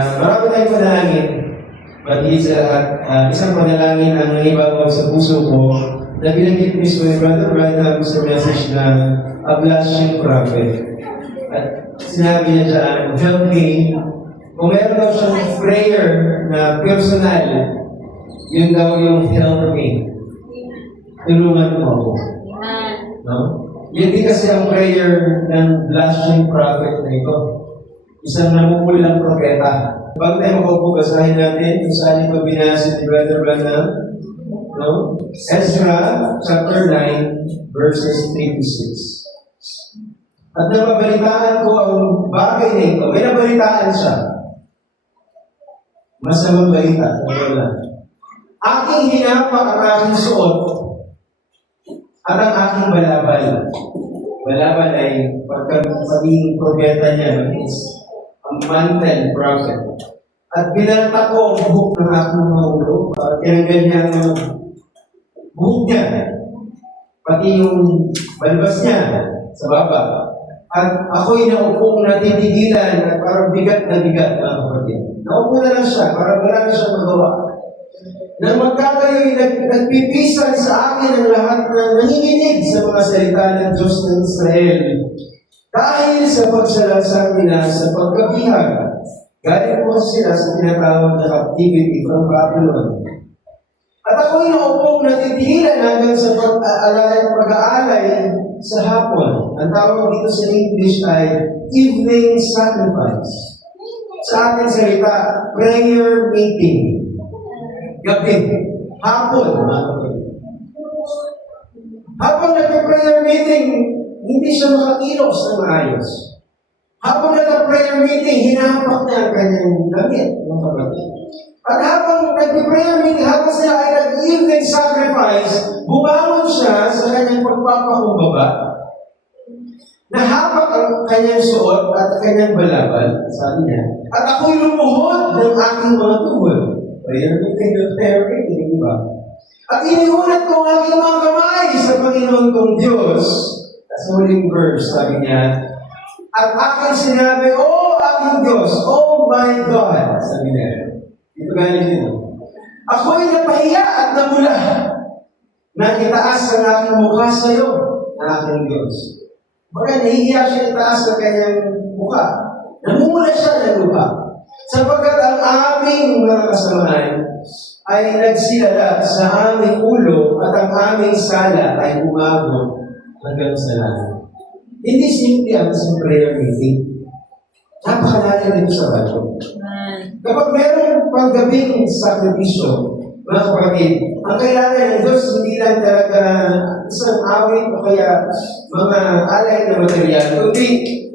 Marami tayong panalangin. Pati sa lahat, isang panalangin ang nangibabaw sa puso ko na binanggit mismo ni Brother Branham sa message na A Blushing Prophet. At sinabi niya dyan, help me. Kung meron daw siyang prayer na personal, yun daw yung help me. Tulungan mo ako. No? Yun din kasi ang prayer ng blushing prophet na ito. Isang namumulang propeta. Pag tayo makaupo, basahin natin kung saan ito binasa ni Brother Branham. No? Ezra chapter 9, verses 3 to 6. At napabalitaan ko ang bagay na ito. May nabalitaan siya. Masamang balita. Wala. Aking hinapa ang aking suot at ang aking balabal. Balabal ay pagiging propeta niya is ang mantle prophet. At binalta ko ang buhok ng aking mga ulo para tinanggal niya ang buhok niya. Pati yung balbas niya sa baba. At ako'y naupong natitigilan at parang bigat na bigat, mga kapatid. Naupo na lang siya, parang wala na siya magawa. Nang magkakayo'y nagpipisan sa akin ang lahat na nanginginig sa mga salita ng Diyos ng Israel. Dahil sa pagsalansang nila sa pagkabihag, galing po sila sa tinatawag na captivity from Babylon. At ako'y naupong natitigilan hanggang sa pag-aalay sa hapon. Ang tawag dito sa English ay evening sacrifice. Sa ating salita, prayer meeting. Gabi. Hapon, mga kapatid. Habang nag-prayer meeting, hindi siya makakilos na maayos. Habang nag-prayer meeting, hinahapak niya ang kanyang damit, mga kapatid. At habang nag-prayer meeting, habang sila ay nag-evening sacrifice, bumangon siya sa kanyang pagpapakumbaba. Nahapak ang kanyang suot at kanyang balabal, sabi niya. At ako'y lumuhod ng aking mga tuhod. Prayer meeting, di ba? At iniulat ko ang aking mga kamay sa Panginoon kong Diyos. Sa huling verse, sabi niya, at aking sinabi, oh, aking Diyos, oh my God, sabi niya. Ito galing dito. Ako'y napahiya at namula na itaas ang aking mukha sa iyo, na aking Diyos. Baga, nahihiya siya itaas sa kanyang mukha. Namumula siya ng lupa. Sapagkat ang aming mga kasamahan ay nagsilala sa aming ulo at ang aming sala ay umabot hanggang sa langit. Hindi simple ang isang prayer meeting. Napakalalim dito sa radyo. Kapag mayroong panggabing sakripisyo, mga kapatid, ang kailangan ng Diyos hindi lang talaga isang awit o kaya mga alay na material, kundi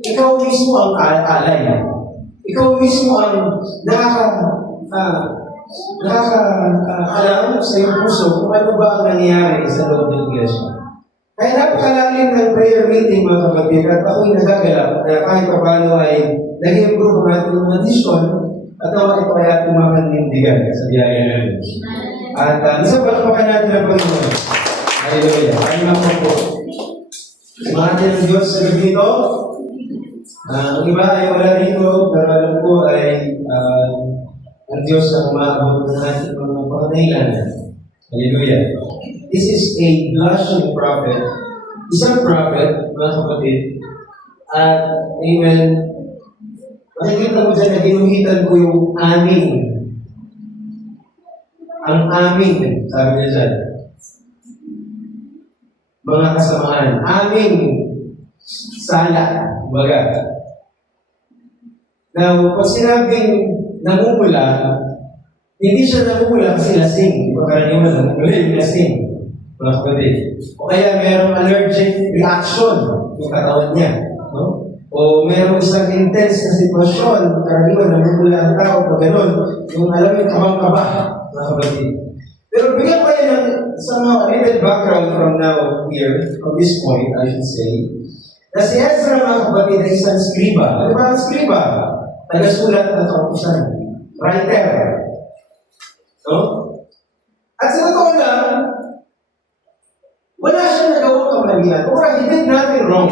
ikaw mismo ang alay. Ikaw mismo ang nakaka-alam sa iyong puso kung ano ba ang nangyayari sa loob ng iglesia. Kaya napakalalim ng prayer meeting, mga kapatid, at ako'y nagagalap na kahit paano ay nag-improve ang ating mga disyon at naman ito ay ating mga panindigan sa biyaya natin. At isang palakpakan natin ang Panginoon. Hallelujah. Ay mga po. Sumahan ng Diyos sa gabi ito. Ang iba ay wala rito, pero alam ko ay ang Diyos na umabot ng ating mga pangangailangan. Hallelujah. This is a blushing prophet. Isang prophet, mga kapatid. At, amen, makikita mo dyan na ginuhitan ko yung aming. Ang aming, sabi niya dyan. Mga kasamaan. Aming sala. Baga. Now, pag sinabing namumula, hindi siya namumula kasi lasing. Diba karaniwan namumula yung lasing. Mga kapatid. O kaya mayroong allergic reaction yung katawan niya. No? O mayroong isang intense na sitwasyon, karaniwan namumula ang tao pag gano'n. Yung alam yung kabang-kaba, mga kapatid. Pero bigyan pa yan ng somehow a little background from now here, from this point, I should say, na si Ezra, mga kapatid, ay isang skriba. Ano ba ang skriba? Taga-sulat ng kautusan. Writer. No? At sa totoo lang, wala siyang nagawang kamalian. Or he did nothing wrong.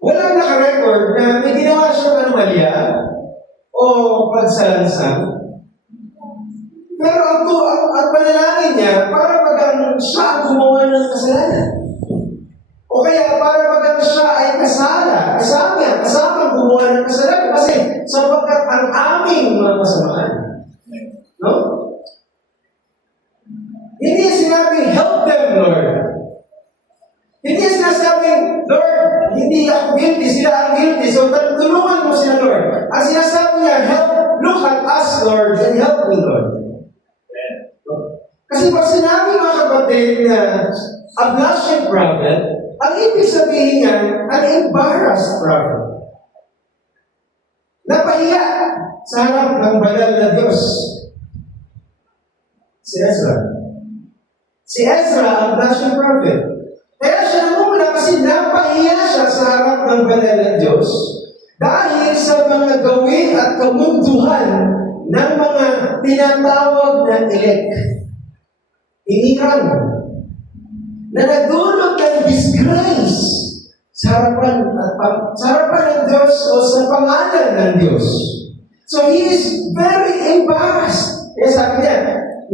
Walang naka-record na may ginawa siyang anomalya o pagsalansang. Pero ang panalangin niya, para bagang siya ang gumawa ng kasalanan. O kaya para bagang siya ay kasamang gumawa ng kasalanan. Kasi sapagkat ang aming mga kasamaan. No? Hindi sinabing, help them, Lord. Hindi sinasabing, Lord, hindi ako guilty, sila ang guilty. So tulungan mo sila, Lord. Ang sinasabi niya, look at us, Lord, and help me, Lord. Kasi pag sinabi mga kapatid na a blushing prophet, ang ibig sabihin niya, an embarrassed prophet. Napahiya sa harap ng banal na Diyos. Si Ezra. Si Ezra, ang blushing prophet. Kaya siya namumula kasi napahiya siya sa harap ng banal na Diyos dahil sa mga gawin at kamunduhan ng mga tinatawag na elect. Inirang na nagdulot ng disgrace sa harapan ng Diyos o sa pangalan ng Diyos. So he is very embarrassed. Kaya sabi niya,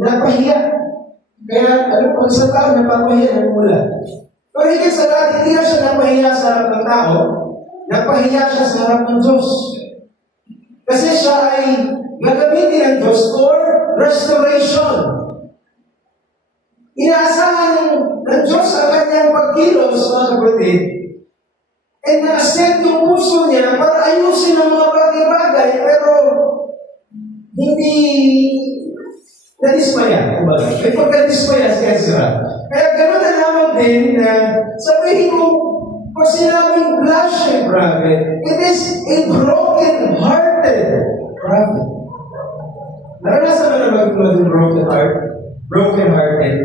napahiya. Kaya pag sa tao, napapahiya ng mula. Pero higit sa lahat, hindi na siya napahiya sa harap ng tao, napahiya siya sa harap ng Diyos. Kasi siya ay gagamitin ng Diyos for restoration. Inaasahan ng Diyos ang kanyang pagkilos, mga kapatid, at na-set yung puso niya para ayusin ang mga bagay-bagay, pero hindi nadismaya. May pagkadismaya si Ezra. Kaya gano'n na naman din na sabihin mo, pag sinabing blushing prophet, it is a broken-hearted prophet. Naranasan mo na maging broken-hearted?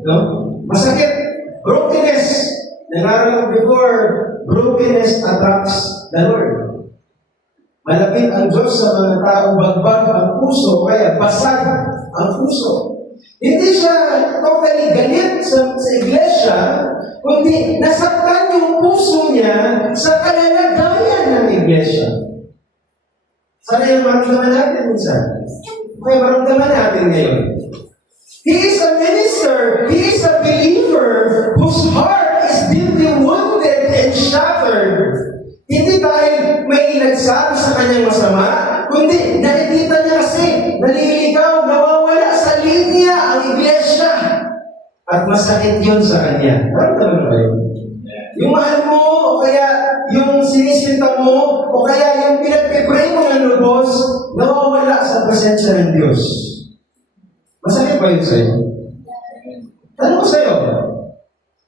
No? Masakit. Brokenness. Nangaral before, brokenness attracts the Lord. Malapit ang Diyos sa mga taong bagbag ang puso, kaya basag ang puso. Hindi siya totally galit sa iglesia, kundi nasaktan yung puso niya sa kalalagayan ng iglesia. Sana yung maramdaman natin minsan. Okay, maramdaman natin ngayon. He is a minister, he is a believer whose heart is deeply wounded and shattered. Hindi dahil may nagsabi sa kanyang masama, kundi nakikita niya kasi naliligaw, nawawala sa linya ang iglesia. At masakit yun sa kanya. Naramdaman ba yun? Yung mahal mo, o kaya yung sinisinta mo, o kaya yung pinagpipray mo ng lubos, nawawala sa presensya ng Diyos. Masakit ba yun sa'yo? Tanong ko sa'yo,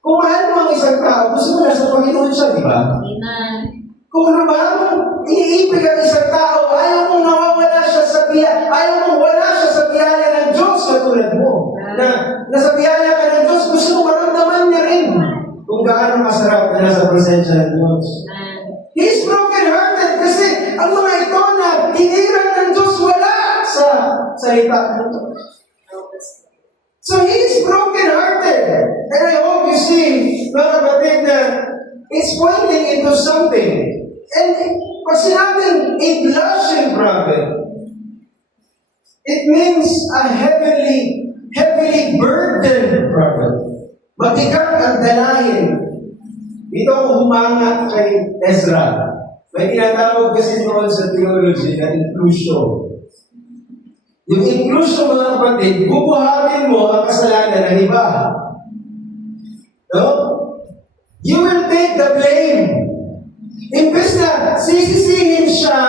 kung mahal mo ang isang tao, gusto mo na sa Panginoon siya, di ba? Amen. Kung ano ba mong iniibig ang isang tao, ayaw mong nawawala siya sa biyaya, ayaw mong wala siya sa biyaya ng Diyos katulad mo. Na nasa biyaya ka ng Diyos, gusto mo maramdaman niya rin kung gaano masarap na nasa presensya ng Diyos. He is broken-hearted kasi ang mga ito na hiniran ng Diyos wala sa salita ng Diyos. So he is broken-hearted. And I hope you see, mga kapatid, na it's pointing into something. And pag sinabing a blushing prophet, it means a heavily burdened prophet. Mabigat ang dalahin. Dito ako humanga kay Ezra. May tinatawag kasi noon sa theology na inclusion. Yung inclusion, mga kapatid, bubuhatin mo ang kasalanan ng iba. No? You will take the blame. Imbes na sisisihin siya,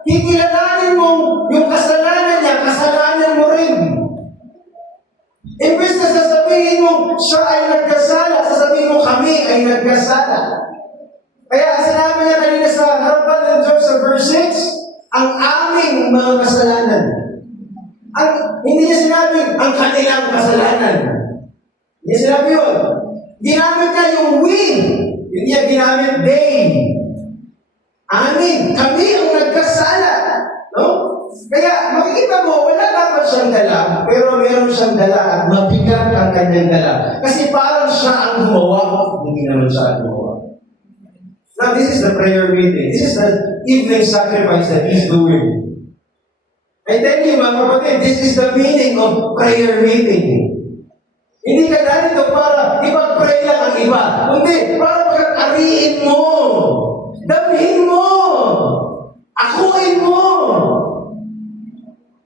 kikilalanin mo yung kasalanan niya, kasalanan mo rin. Imbes na sasabihin mo, siya ay nagkasala, sasabihin mo, kami ay nagkasala. Kaya sinabi niya kanina sa harapan ng Diyos sa verse 6, ang aming mga kasalanan. Hindi niya sinabi, ang kanilang kasalanan. Hindi sinabi yun. Ginamit niya yung we. Hindi niya ginamit they. Amin. Kami ang nagkasala. No? Kaya makikita mo, wala dapat siyang dala, pero meron siyang dala at mabigat ang kanyang dala. Kasi parang siya ang gumawa, hindi naman siya ang gumawa. Now, this is the prayer meeting. This is the evening sacrifice that he's doing. I tell you, mga kapatid, this is the meaning of prayer meeting. Hindi ka narito para ipag-pray lang ang iba. Kundi, para pag-ariin mo. Damhin mo. Akuin mo.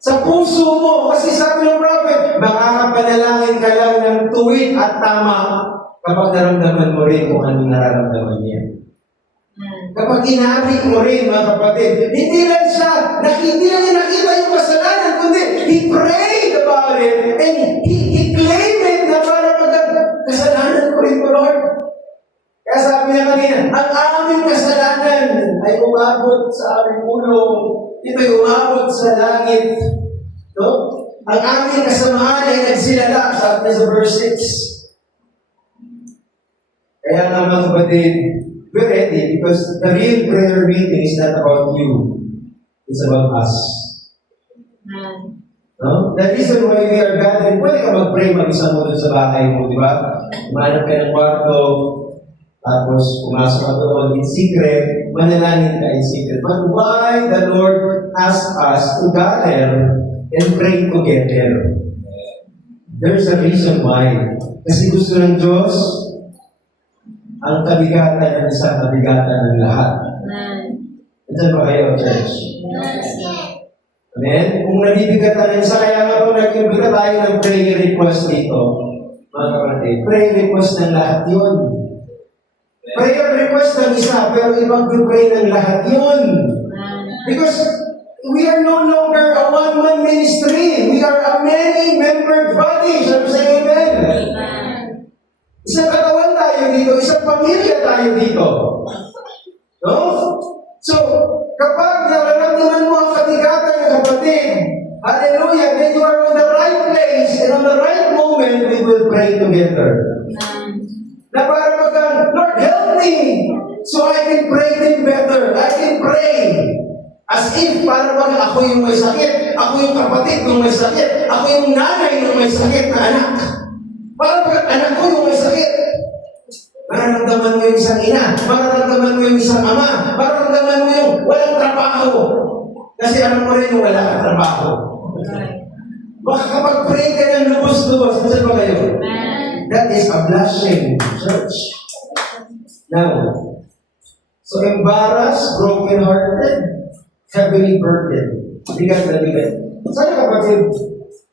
Sa puso mo. Kasi sabi ng prophet, makakapanalangin ka lang ng tuwid at tama kapag naramdaman mo rin kung anong nararamdaman niya. Kapag inari mo rin, mga kapatid, hindi lang niya nakita yung kasalanan, kundi he prayed about it and he claimed it na para kasalanan ko rin ko, Lord. Kaya sabi niya kanina, ang aming kasalanan ay umabot sa aming ulo. Ito'y umabot sa langit. No? Ang aming kasamaan ay nagsilala, sabi niya sa verse 6. Kaya nga, mga kapatid, we're ready because the real prayer meeting is not about you. It's about us. No? The reason why we are gathering, pwede ka mag-pray mag-isa mo doon sa bahay mo, di ba? Umanap ka ng kwarto, tapos pumasok ka doon in secret, manalangin ka in secret. But why the Lord asked us to gather and pray together? There's a reason why. Kasi gusto ng Diyos, ang kabigatan ng isang kabigatan ng lahat. Nandiyan ba kayo, church? Amen? Kung nabibigatan ng isa, kaya nga po nag-imbita tayo ng prayer request dito. Mga kapatid, prayer request ng lahat yun. Prayer request ng isa, pero ibang pray ng lahat yun. Because we are no longer a one-man ministry. We are a many-membered body. Sabi sa amen? Isang katawan tayo dito, isang pamilya tayo dito. No? So, kapag nararamdaman mo ang kabigatan ng kapatid, hallelujah, then you are on the right place and on the right moment, we will pray together. Na para Lord, help me so I can pray them better. I can pray. As if para ako yung may sakit, ako yung kapatid ng may sakit, ako yung nanay ng may sakit na anak. Para anak ko yung may sakit. Mararamdaman mo yung isang ina, mararamdaman mo yung isang ama, mararamdaman mo yung walang trabaho. Kasi alam mo rin yung wala kang trabaho. Makakapag-pray ka ng lubos-lubos. Saan ba kayo? That is a blessing, church. Now, so embarrassed, broken-hearted, heavily burdened. Bigat na bigat. Sana kapatid,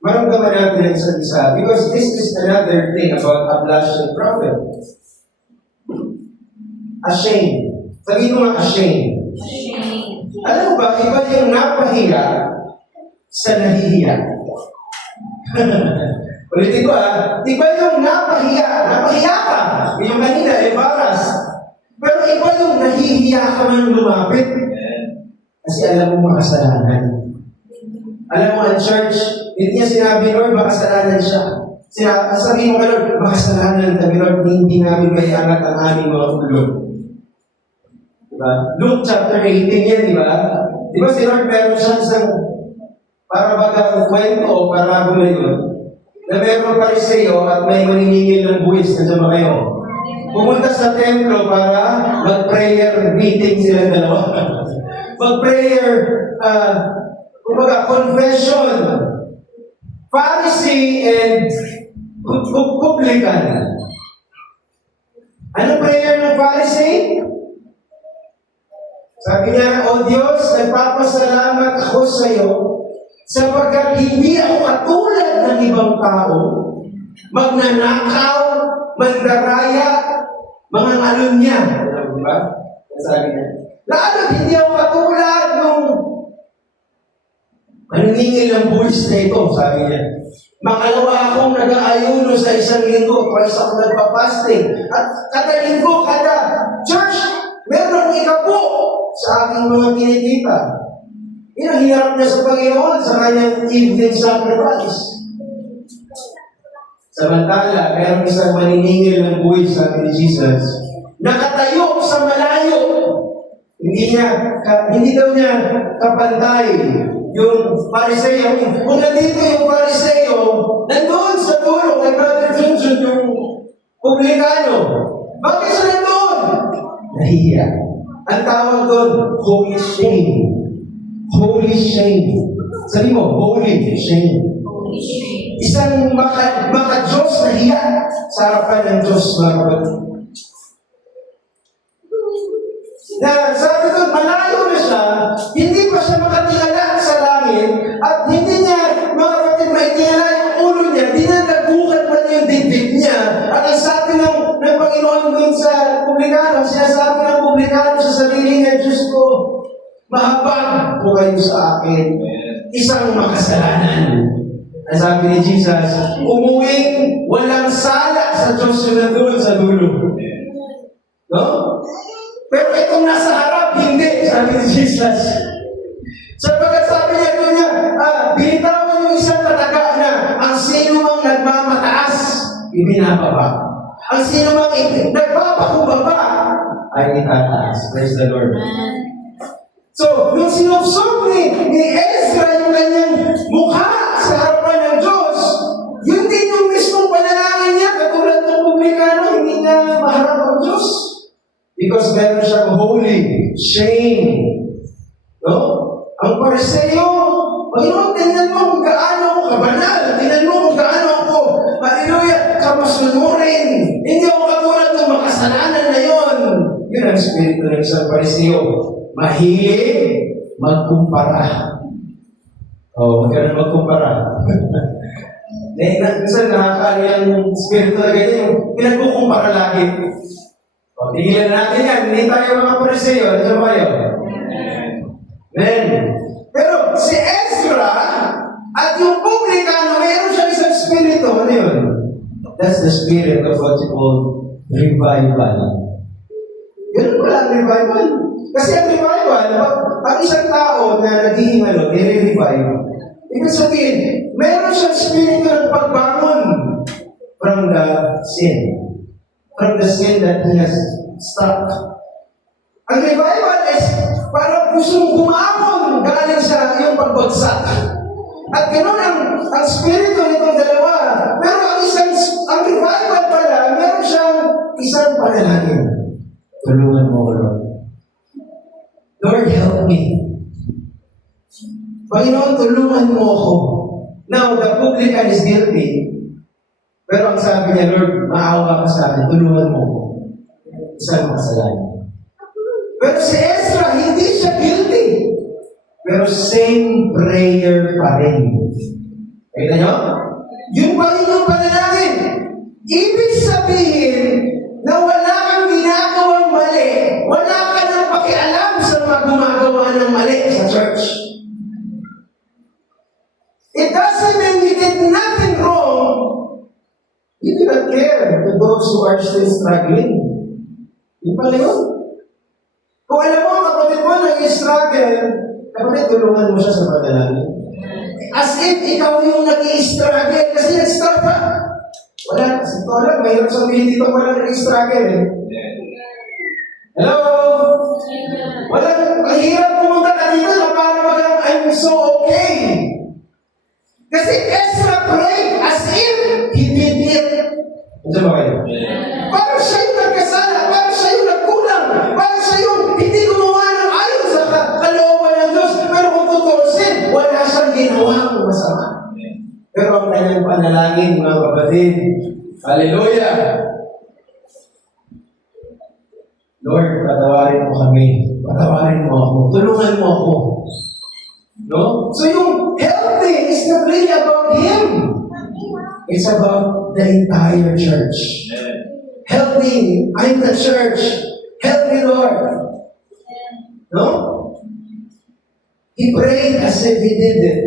maramdaman natin ang isa't isa. Because this is another thing about a blushing prophet. Ashamed. Sabihin mo nga ashamed. Alam mo ba, iba yung napahiya sa nahihiya. Ulitin ko iba yung napahiya. Napahiya ka. Yung kanina, embarrassed. Pero iba yung nahihiya ka man lumapit. Kasi alam mo makasalanan. Alam mo, ang church, hindi niya sinabi, Lord, makasalanan siya. Sabi mo ka, Lord, makasalanan kami, Lord, hindi namin may angat ang aming mga ulo. Diba? Luke chapter 18 yan, diba? Diba si Lord, meron siyang isang para bagang kwento o parabola yun, na meron pariseo at may maniningil ng buwis. Nandiyan ba kayo? Pumunta sa templo para mag-prayer meeting sila dalawa. Mag-prayer, confession. Pharisee and publican. Ano prayer ng Pharisee? Sabi niya, O Diyos, nagpapasalamat ako sa iyo sapagkat hindi ako katulad ng ibang tao, magnanakaw, mandaraya, mga ngalunya. Di ba? Sabi niya. Lalo, hindi ako katulad nung maningil ng buwis na ito, sabi niya. Makalawa akong nag-aayuno sa isang linggo, twice ako nagpa-fasting. At kada linggo, kada church, meron akong ikapo sa aking mga kinikita. Hinahirap niya sa Panginoon sa kanyang evening sacrifice. Samantala, mayroong isang maniningil ng buwis, sabi ni Jesus, nakatayo sa malayo. Hindi daw niya kapantay yung pariseo. Kung nandito yung pariseo, nandun sa tulong kay Brother Johnson yung publikano. Bakit siya nandun? nahihiya. Ang tawag doon, holy shame. Holy shame. Sabi mo, holy shame. Isang maka-Diyos na hiya sa harapan ng Diyos, mga kapatid. Na sabi doon, malayo na siya, hindi pa siya makatingala sa langit, at hindi niya, mga kapatid, maitingala yung ulo niya, dinadagukan pa niya yung dibdib niya. At ang sabi ng Panginoon doon sa publikano, sinasabi ng publikano sa sarili niya, Diyos ko, mahabag po kayo sa akin. Isang makasalanan. Ang sabi ni Jesus, umuwing walang sala sa Diyos yung nandun sa dulo. No? Pero itong nasa harap, hindi, sabi ni Jesus. Sapagkat sabi niya doon niya, binitawan yung isang kataga na ang sino mang nagmamataas, ibinababa. Ang sino mang nagpapakubaba, ay itataas. Praise the Lord. So, nung sinubsob ni Ezra yung kanyang mukha sa harapan ng Diyos, yun din yung mismong panalangin niya, katulad ng publikano, hindi niya maharap ang Diyos. Because meron siyang holy shame. No? Ang Pariseo, Panginoon, tingnan mo kung gaano ako kabanal. Tingnan mo kung gaano ako, hallelujah, kamasunurin. Hindi ako katulad ng makasalanan na yon. Yun ang spirito ng isang Pariseo. Mahilig magkumpara. Huwag ka na magkumpara. Minsan nakakaano yung spirito na ganyan, yung pinagkukumpara lagi. Tigilan natin yan. Hindi tayo mga Pariseo. Ano ba yun? Amen. Pero si Ezra at yung publikano, mayroon siya isang spirito. Ano yun? That's the spirit of what you call revival. Ganun pala ang revival. Kasi ang revival, ang isang tao na naghihingalo, nire-revive. Ibig sabihin, meron siyang spirito ng pagbangon from the sin. From the sin that he has stuck. Ang revival is parang gustong bumangon galing sa iyong pagbagsak. At ganoon ang spirito nitong dalawa. Pero ang revival pala, meron siyang isang panalangin. Tulungan mo, Lord. Lord, help me. Panginoon, tulungan mo ako. Now, the publican is guilty. Pero ang sabi niya, Lord, maawa ka sa akin, tulungan mo ako. Isang kasalanan. Pero si Ezra, hindi siya guilty. Pero same prayer pa rin. Kita nyo? Yung pa rin yung panalangin. Ibig sabihin na wala kang ginagawang mali. Wala ka nang pakialam sa mga gumagawa ng mali sa church. It doesn't mean you did nothing wrong. You do not care to those who are still struggling. Yung pala yun. Kung alam mo, kapatid mo nag-struggle, kapatid, tulungan mo siya sa panalangin. As if ikaw yung nag-struggle kasi nag-start ka. Wala, kasi ito lang, mayroon sabihin dito wala nag-struggle eh. Hello? Wala, mahirap pumunta ka dito na para magang I'm so okay. Kasi Ezra prayed as if he did it. Diyan ba kayo? Parang siya yung nagkasala, parang siya yung nagkulang, parang siya yung hindi gumawa ng ayon sa kalooban ng Diyos. Pero kung tutusin, wala siyang ginawang masama. Pero ang kanyang panalangin, mga kapatid, hallelujah! Lord, patawarin mo kami. Patawarin mo ako. Tulungan mo ako. No? So yung help me is not really about Him. It's about the entire church. Help me. I'm the church. Help me, Lord. No? He prayed as if he did it.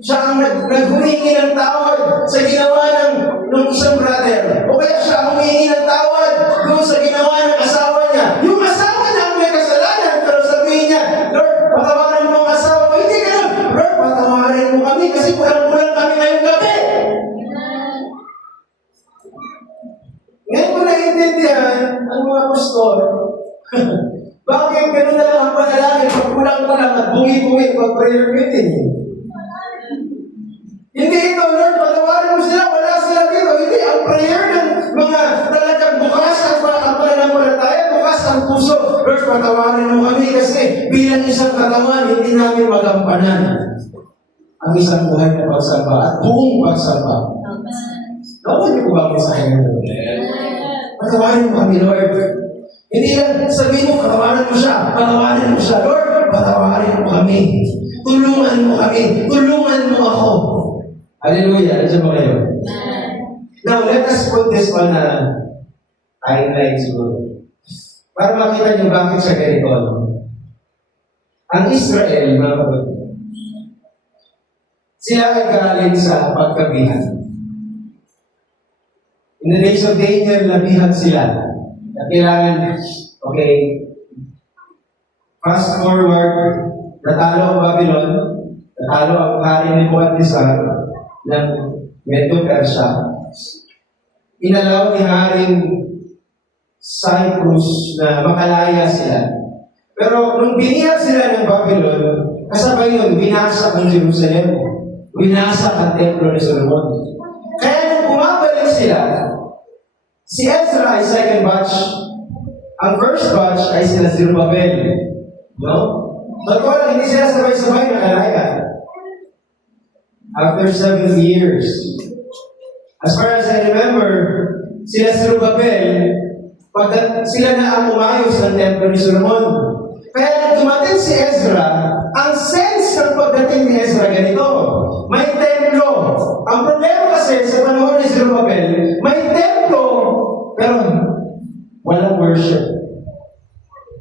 Siya ang naghumingi ng tawad sa ginawa ng isang brother. O kaya siya ang humingi ng tawad doon sa ginawa ng asawa niya. Yung asawa niya ang may kasalanan, pero sabihin niya, Lord, patawarin mo ang asawa ko. Hindi ganun. Lord, patawarin mo kami kasi kulang-kulang kami ngayong gabi. Ngayon ko naiintindihan ang mga pastor. Bakit ganun na lang ang panalangin pag kulang-kulang at bungi-bungi pag prayer meeting? Hindi ito, Lord, patawarin mo sila, wala sila dito. Hindi, ang prayer ng mga talagang bukas ang pananampalataya, bukas puso, Lord, patawarin mo kami kasi bilang isang katawan, hindi namin magampanan ang isang buhay na pagsamba at buong pagsamba. Nakuha niyo po ba ang mensahe ng Lord? Patawarin mo kami, Lord. Hindi lang sabihin mo, patawarin mo siya. Lord, patawarin mo kami. Tulungan mo kami. Tulungan mo ako. Hallelujah. Nandiyan ba kayo? Now, let us put this on a timeline siguro. Para makita niyo bakit siya ganito. Ang Israel, mga kapatid, sila ay galing sa pagkabihan. In the days of Daniel, nabihan sila. Na kailangan, okay, fast forward, natalo ang Babylon, natalo ang hari ni Nebuchadnezzar ng Medo-Persia. Inalaw ni Haring Cyprus na makalaya sila. Pero nung binihan sila ng Babylon, kasabay yun, winasak ang Jerusalem. Winasak ang templo ni Solomon. Kaya nung bumabalik sila, si Ezra ay second batch. Ang first batch ay sila Zerubbabel. No? Totoo, hindi sila sabay-sabay nakalaya. After 7 years. As far as I remember, sila Zerubbabel, pag sila na ang umayos ng templo ni Solomon. Kaya nang dumating si Ezra, ang sense ng pagdating ni Ezra ganito, may templo. Ang problema kasi sa panahon ni Zerubbabel, may templo, pero walang worship.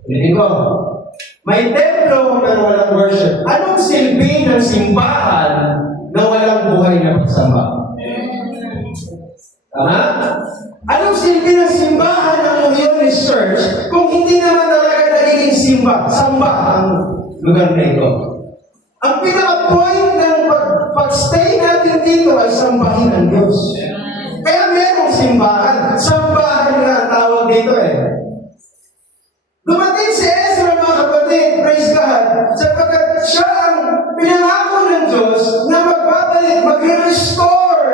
Hindi ko. May templo, pero walang worship. Anong silbi ng simbahan na walang buhay na pagsamba? Tama? Anong silbi ng simbahan ng Unionist Church kung hindi naman talaga nagiging samba ang lugar na ito? Ang pinaka-point ng pag-stay natin dito ay sambahin ang Diyos. Kaya merong simbahan. Sambahan nga ang tawag dito eh. Dumating si Ezra, mga kapatid, praise God, sapagkat siya ang pinangako ng Diyos na magbabalik, mag-restore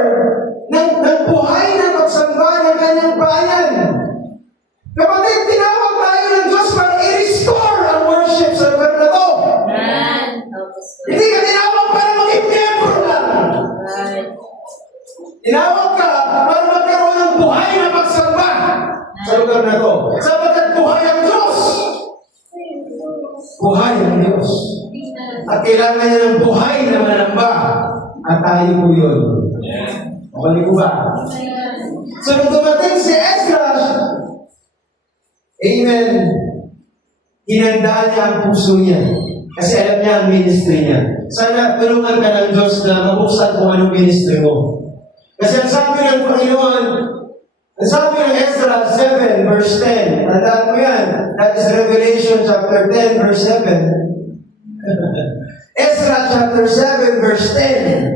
ng buhay na pagsamba ng kanyang bayan. Kapatid, tinawag tayo ng Diyos para i-restore ang worship sa lugar na to. Hindi ka tinawag para maging miyembro lang. Tinawag ka para magkaroon ng buhay na pagsamba sa lugar na to. Sapagkat buhay ang Diyos. Buhay ang Diyos. At kailangan niya ng buhay na manamba. At tayo po yun. Okay po ba? So, nung dumating si Ezra, amen, hinanda niya ang puso niya. Kasi alam niya ang ministry niya. Sana tulungan ka ng Diyos na mabuksan kung anong ministry mo. Kasi ang sabi ng Panginoon, ang sabi ng Ezra 7 verse 10, tandaan mo yan, that is Revelation chapter 10 verse 7. Ezra chapter 7 verse 10.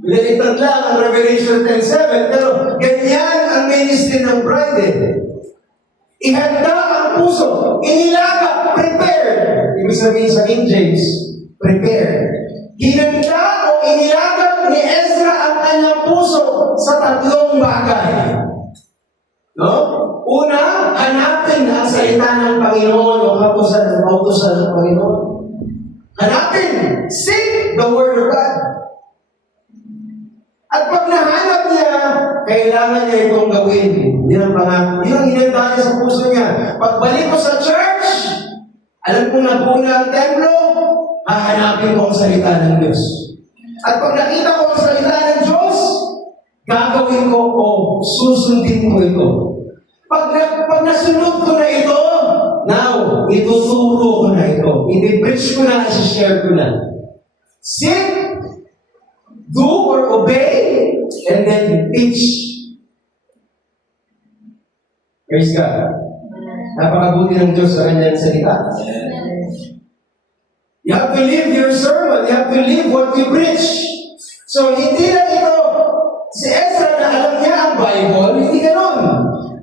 Binaliktad lang ang Revelation 10:7, pero ganyan ang ministry ng bride. Ihanda ang puso, inilaga, prepared. Ibig sabihin sa King James, prepared. Hinanda o inilaga ni Ezra ang kanyang puso sa tatlong bagay. No? Una, hanapin ang salita ng Panginoon o kautusan ng Panginoon. Hanapin, seek the Word of God. At pag nahanap niya, kailangan niya itong gawin. Yun ang hinanda niya sa puso niya. Pagbalik ko sa church, alam kong nabuo na ang templo, hahanapin ko ang salita ng Diyos. At pag nakita ko ang salita ng Diyos, gagawin ko o susundin ko ito. Pag nasunod ko na ito, now, ituturo ko na ito. I-preach ko na, i-share ko na. Seek, do or obey, and then teach. Praise God. Napakabuti ng Diyos sa kanyang salita. You have to live your sermon. You have to live what you preach. So, hindi lang ito, si Ezra na alam niya ang Bible, hindi ganon.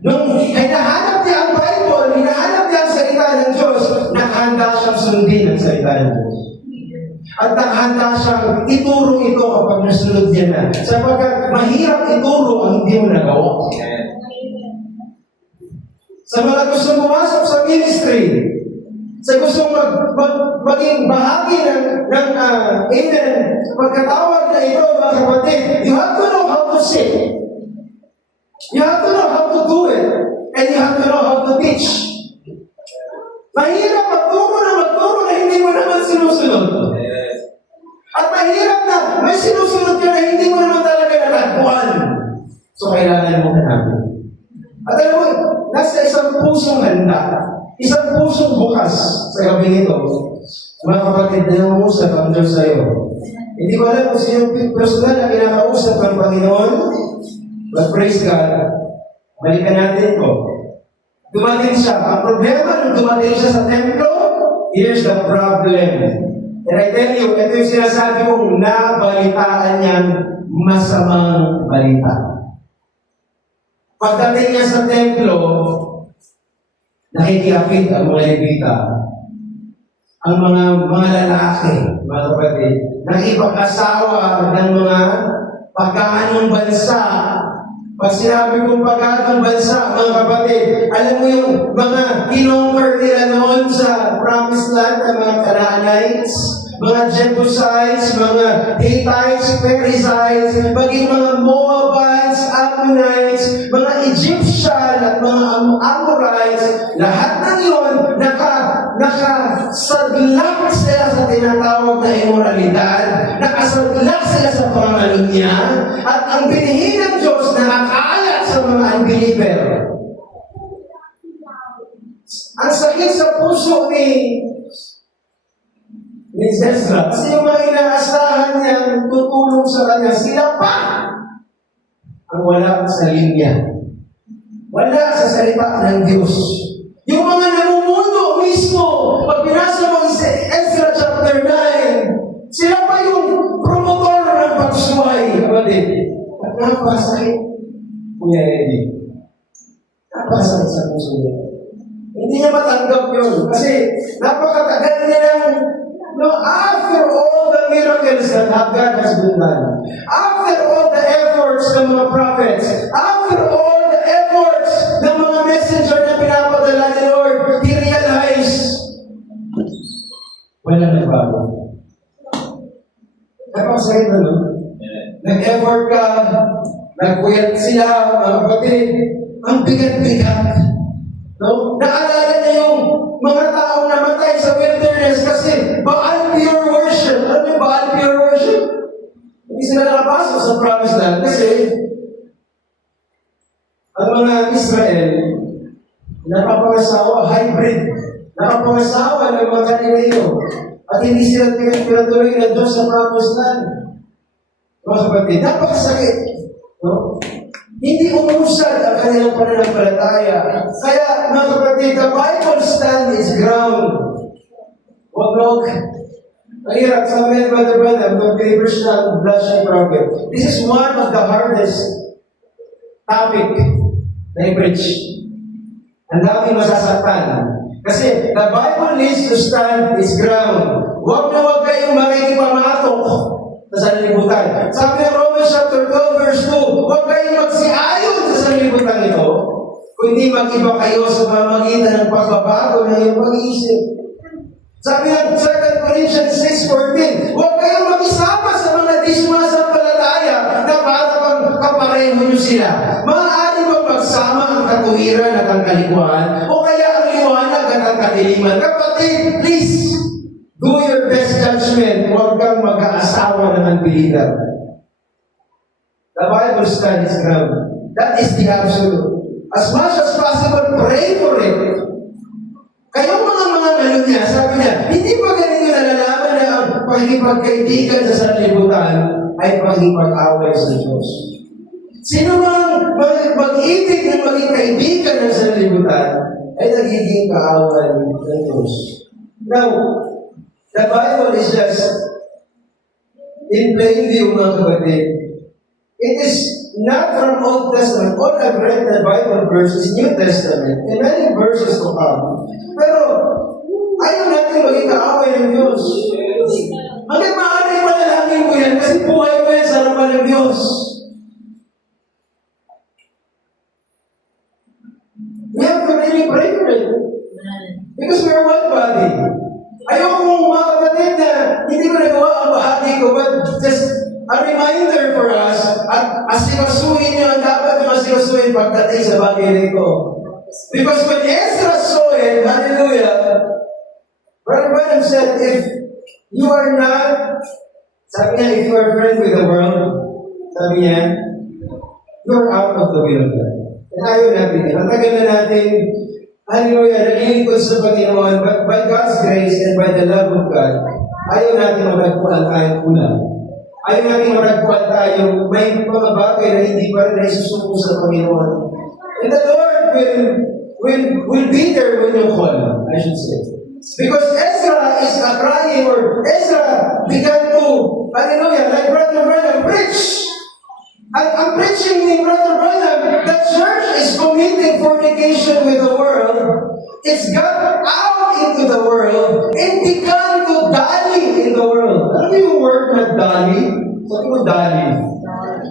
Nung hinahanap niya ang Bible, hinahanap niya ang salita ng Diyos, nakahanda siyang sundin ang salita ng Diyos. At nakahanda siyang ituro ito kapag nasunod niya na. Sapagkat mahirap ituro ang hindi mo nagawa. Sa mga gusto pumasok sa ministry, sa gustong maging bahagi ng amen, pagkatawag na ito, mga kapatid, you have to know how to sing. You have to know how to do it. And you have to know how to teach. Mahirap magturo na hindi mo naman sinusunod. At mahirap na may sinusunod ka na hindi mo naman talaga natagpuan. So, kailangan mo hanapin. At alam mo, nasa isang pusong handa, isang pusong bukas sa gabi nito, mga kapatid, nangungusap ang Diyos sa iyo. Hindi ko alam kung sino personal na kinakausap ng Panginoon, but praise God, balikan natin ito. Dumating siya. Ang problema nung dumating siya sa templo, here's the problem. And I tell you, ito yung sinasabi kong nabalitaan niyang masamang balita. Pagdating niya sa templo, nakikiapit ang mga Levita, ang mga lalaki, mga kapatid, nakipag-asawa ng mga pagkaanong bansa. Pag sinabi kong pagkaanong bansa, mga kapatid, alam mo yung mga kinongker nila noon sa Promised Land, ng mga Canaanites, mga Jebusites, mga Hittites, Perizzites, maging mga Moabites, Ammonites, mga Egyptian at mga Amorites, lahat ng yun nakasadlak sila sa tinatawag na immoralidad, nakasadlak sila sa pangalunya, at ang binihin ng Diyos nakakaalat sa mga unbeliever. Ang sakit sa puso ni Ezra, kasi yung mga inaasahan niya tutulong sa kanya, sila pa ang wala sa linya. Wala sa salita ng Diyos. Yung mga namumuno mismo, pag binasa mo sa Ezra chapter 9, sila pa yung promotor ng pagsuway, kapatid. At napasakit, Kuya Eddie. Napasakit sa puso niya. Hindi niya matanggap yun. Kasi napakatagal niya ng after all the miracles that God has done, after all the efforts ng mga prophets, after all the efforts ng mga messenger na pinapadala ni Lord, he realized, wala nagbago. Napakasakit na, no? Nag-effort ka, nagpuyat sila, mga kapatid, ang bigat-bigat. No? Naalala niya yung mga taong namatay sa wilderness kasi Baal pure worship. Ano yung Baal pure worship? Hindi sila nakapasok sa Promised Land kasi ang mga Israel napapangasawa, hybrid. Napapangasawa ng mga Galileo. At hindi sila pinatuloy ng Diyos sa Promised Land. Mga kapatid, napakasakit. No? Hindi umusad ang kanilang pananampalataya. Kaya, mga kapatid, the Bible stand its ground. Wag. Ang hirap, sabi ni Brother Branham, the papers ng blushing prophet. This is one of the hardest topic na i-preach. Ang daming masasaktan. Kasi, the Bible needs to stand its ground. Wag kayong makikipamatok sa sanlibutan. Sabi ng Romans chapter 12 verse 2, huwag kayong magsiayon sa sanlibutan ito, kundi mag-iba kayo sa pamamagitan ng pagbabago ng iyong pag-iisip. Sabi ng 2 Corinthians 6:14, huwag kayong mag-isama sa mga di sumasampalataya na para bang kapareho nyo sila. Maaari bang magsama ang katuwiran at ang kalikuan, o kaya ang liwanag at ang kadiliman? Kapatid, please, do your best judgment. Huwag kang mag-aasawa ng unbeliever. The Bible stands ground. That is the absolute. As much as possible, pray for it. Kayong mga nalunya, sabi niya, hindi ba ganito nalalaman na ang pagkipagkaibigan sa sanlibutan ay pagkipag-away sa Diyos? Sino mang mag-ibig ng maging kaibigan ng sanlibutan ay nagiging kaaway ng Diyos. Now, the Bible is just in plain view, mga kapatid. It is not from Old Testament. All I've read the Bible verses, New Testament, and many verses to come. Pero, ayaw natin maging kaaway ng Diyos. Hanggang maaari panalangin mo yan kasi buhay mo yan sa harapan ng Diyos. We have to really pray for it. are one body. Ayoko mong mga kapatid na hindi ko nagawa ang bahagi ko, but just a reminder for us, at asikasuhin niyo ang dapat yung asikasuhin pagdating sa bagay nito. Because when Ezra saw it, hallelujah, Brother Branham said, if you are not, sabi niya, if you are friends with the world, sabi niya, you are out of the will of God. And ayaw natin yan. Matagal na natin, hallelujah, nalilingkod sa Panginoon, but by God's grace and by the love of God, ayaw natin matagpuan tayong kulang. Ayaw natin matagpuan tayong may mga bagay na hindi pa rin naisusubok sa Panginoon. And the Lord will be there when you call, I should say. Because Ezra is crying, or Ezra began to, hallelujah, like Brother Branham, preach. I'm preaching ni Brother Branham, the church is committing fornication with the world. It's got out into the world and begun to dally in the world. Alam mo yung word na dally? Sabi mo dally.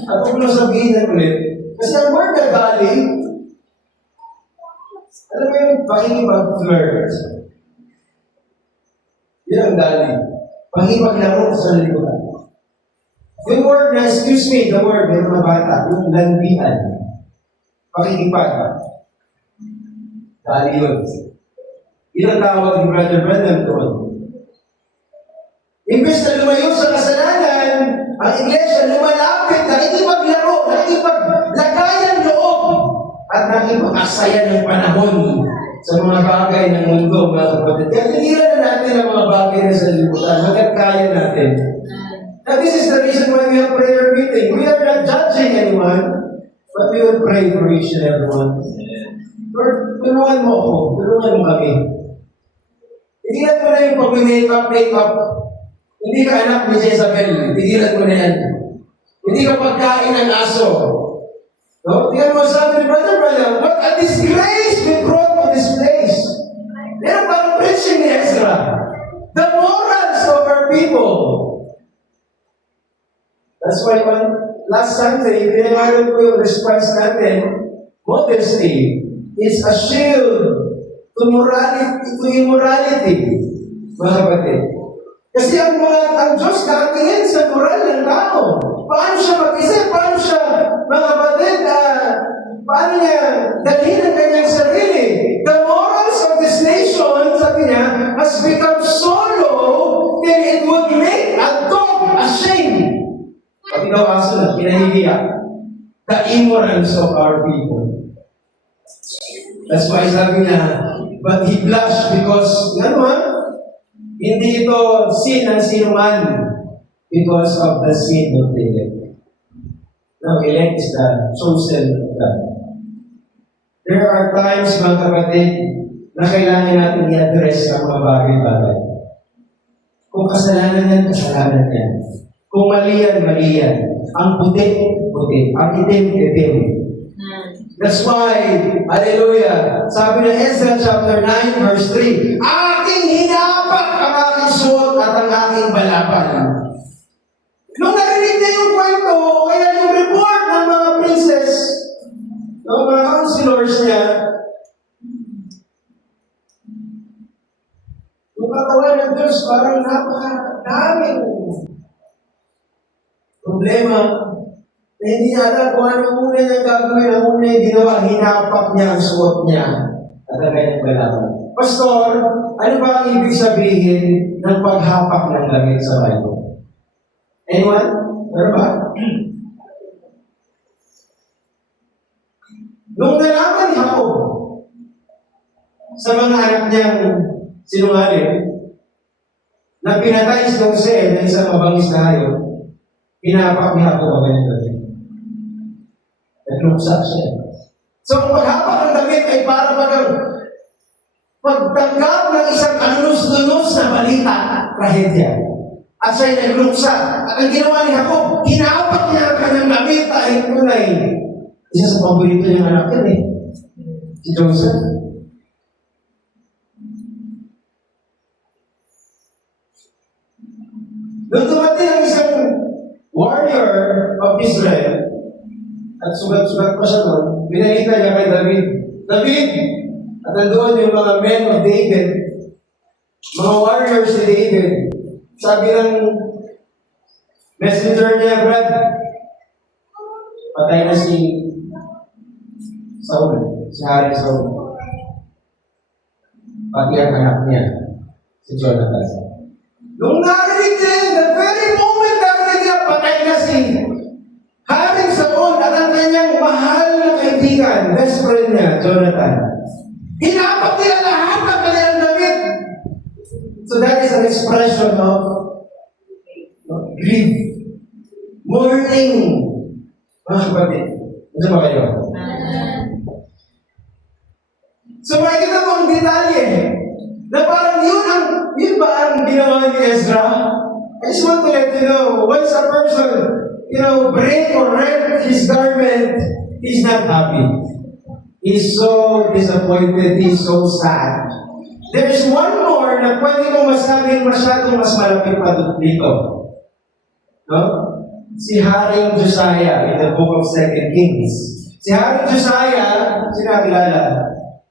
At kung nasabihin na ulit, kasi ang word na dally, alam mo yung pakikipag-flirt. Yan ang dali. Pangipaglaro sa lipunan. Yung word na, excuse me, the word ng mga bata, yung landian. Pakikipag. Dali yun. Ilang tawag ni Brother Branham doon. Imbes na lumayo sa kasalanan, ang iglesia lumalapit, nakikipaglaro, nakikipaglagayan loob, at nakikipag-asaya ng panahon sa mga bagay ng mundo, mga kapatid. Kaya tiniran na natin ang mga bagay na sa liputan, hanggang kaya natin. Now this is the reason why we have prayer meeting. We are not judging anyone, but we will pray for each and everyone. Lord, tulungan mo ako, tulungan mo kami. Tigilan mo na yung pag-make-up. Hindi ka anak ni Jezabel, tigilan mo na yan. Hindi ka pagkain ng aso. No? Tingnan mo sabi ni Brother Branham, what a disgrace we brought to this place. Yan ang preaching ni Ezra. The morals of our people. That's why last Sunday, pinangalan ko yung response natin, modesty is a shield to immorality. Mga kapatid. Kasi ang Diyos nakatingin sa moral ng tao. Paano siya mag-isip? Paano siya, mga kapatid, paano niya dalhin ang kanyang sarili? The morals of this nation, sabi niya, has become so low that it would make a dog ashamed. Pag ikaw aso na, pinahihiya. The immorals of our people. That's why sabi niya, but he blushed because, hindi ito sin ng sinuman because of the sin of the elect. Now, elect is the chosen of God. There are times, mga kapatid, na kailangan natin i-address ang mga bagay-bagay. Kung kasalanan yan, kasalanan yan. Kung mali yan, mali yan. Ang puti, puti. Ang itim. That's why, hallelujah, sabi ng Ezra chapter 9, verse 3, aking hinapak ang aking suot at ang aking balapan. Nung narinig niya yung kwento, kaya yung report ng mga princess, ng mga counselors niya, yung katawan ng Diyos, parang napakadaming problema. Na hindi niya alam kung ano muna niyang gagawin, ang muna yung ginawa, hinapak niya ang suot niya at ang kanyang balapan. Pastor, ano ba ang ibig sabihin ng paghapak ng damit sa Bible? Anyone? Ano ba? Nung nalaman ni Jacob sa mga anak niyang sinungaling na pinatay si Jose ng isang mabangis na hayop, hinapak ni Jacob ang kanyang damit. Nagluksak siya. So, ang paghapak ng damit ay para pagtanggap ng isang anunus-dunus na balita, trahedya. At siya'y nagluksak. At ang ginawa ni Jacob, hinapak niya ang kanyang damit ay tunay. Isa sa paborito niyang anak yan si Joseph. Nung dumating ang isang warrior of Israel, at sugat-sugat pa siya doon, binalita niya kay David, David! At nandoon yung mga men of David, mga warriors ni David. Sabi ng messenger niya, Brad, patay na si Saul, si Hari Saul. Pati ang anak niya, si Jonathan. Nung narinig niya, the very moment narinig niya, patay na si Hari Saul at ang kanyang mahal na kaibigan, best friend niya, Jonathan. Hinapak nila lahat ng kanilang damit. So that is an expression of grief. Mourning. Mga kapatid. Ano ba kayo? So makikita mo ang detalye na parang yun ba ang ginawa ni Ezra? I just want to let you know, once a person, break or rent his garment, he's not happy. He's so disappointed, he's so sad. There's one more na pwede kong masabing masyadong mas malapit pa dito. No? Si Haring Josiah in the book of 2 Kings. Si Haring Josiah, sinakilala?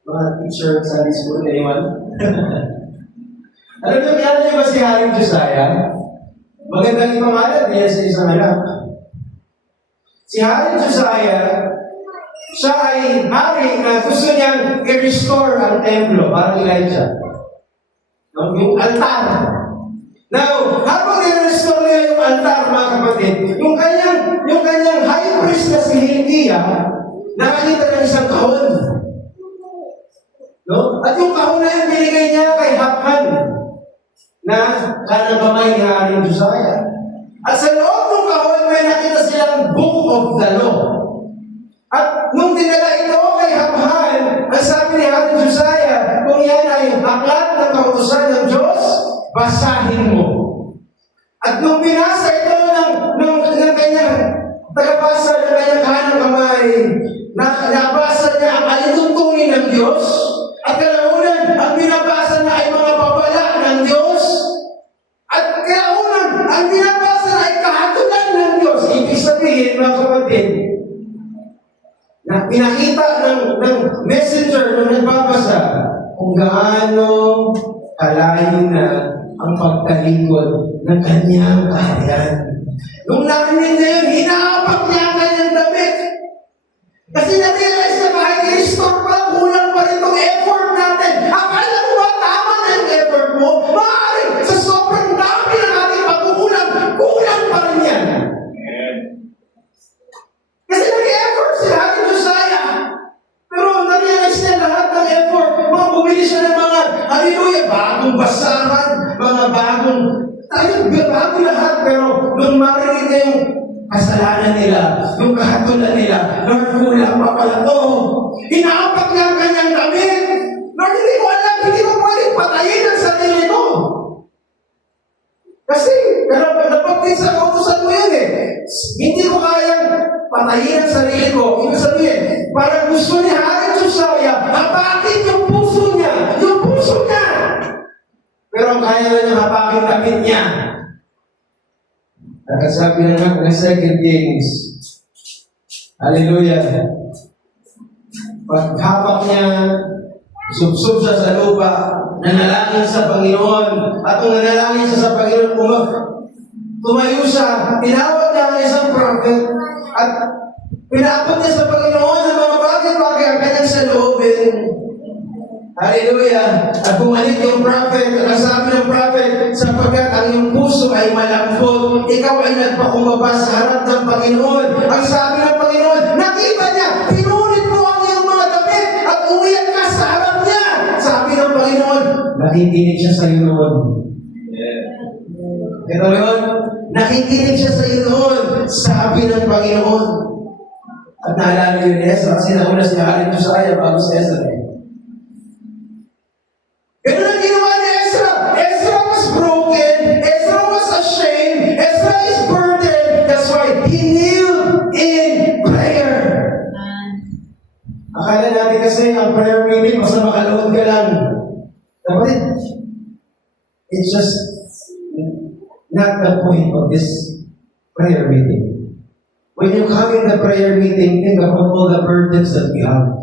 Mga teacher sa Sunday school, anyone? Alam niyo ba si Haring Josiah? Magandang ipangalan niya sa isang anak. Si Haring Josiah, siya ay hari na gusto niyang i-restore ang templo, parang Elijah. Yung altar. Now, habang i-restore niya yung altar, mga kapatid, yung kanyang high priest na si Hilkiah, nakakita ng isang kahon. No? At yung kahon na yung binigay niya kay Hakman, na kanang kamay ni Haring Josiah. At sa loob ng kahon, may nakita silang Book of the Law. At nung dinala ito kay Hakman, ang sabi ni Haring Josiah, kung yan ay aklat ng kautusan ng Diyos, basahin mo. At nung binasa ito ng kanyang tagabasa ng kanyang kanang kamay, nabasa niya ang alituntunin ng Diyos, at kalaunan, ang binabasa na ay mga babala ng Diyos, at kalaunan, ang binabasa na ay kahatulan ng Diyos. Ibig sabihin, mga kapatid, na pinakita ng messenger na nagbabasa kung gaano kalayo na ang pagtalikod ng kanyang kaharian. Nung narinig niya yun, hinaapak niya ang kanyang damit. Kasi na-realize na kahit i-restore pa, kulang pa rin itong effort natin. Akala mo ba tama na yung effort mo? Maaaring sa sobrang dami ng ating pagkukulang, kulang pa rin yan. Kasi nag-effort si Haring Josiah. Pero na-realize niya lahat ng effort. Mga bumili siya ng mga, hallelujah, bagong basahan, mga bagong, bago lahat. Pero nung marinig niya yung kasalanan nila, yung kahatulan nila, Lord, kulang pa pala to. Hinaapak niya ang kanyang damit. Lord, hindi ko alam, hindi ko pwedeng patayin ang sarili ko. Kasi, napagpapit sa kautusan mo yun eh. Hindi ko kayang patayin ang sarili ko. Ibig sabihin, parang gusto ni Haring Josiah, hapakin yung puso niya. Yung puso niya. Pero ang kaya na niya hapakin damit niya. At sabi na nga ng 2 Kings, hallelujah, paghapak niya, subsub siya sa lupa, nanalangin sa Panginoon, at kung nanalangin siya sa Panginoon, tumayo siya, tinawag niya ang isang prophet, at pinakot niya sa Panginoon ng mga bagay-bagay ang kanyang saloobin. Hallelujah! At bumalik yung prophet, at sabi ng prophet, sapagkat ang iyong puso ay malambot, ikaw ay nagpakumbaba sa harap ng Panginoon. Ang sabi ng Panginoon, nakita niya, pinunit mo ang iyong mga damit, at umiyak ka sa harap niya. Sabi ng Panginoon, nakikinig siya sa iyo noon. Ito yun, nakikinig siya sa iyo noon, sabi ng Panginoon. At naalala yun ni Ezra, kasi nauna si Haring Josiah bago si Ezra. Ganun ang ginawa ni Ezra. Ezra was broken. Ezra was ashamed. Ezra is burdened. That's why he kneeled in prayer. Akala natin kasi ang prayer meeting, basta makalood ka lang. Dapat, it's just not the point of this prayer meeting. When you come in the prayer meeting, think about all the burdens that we have.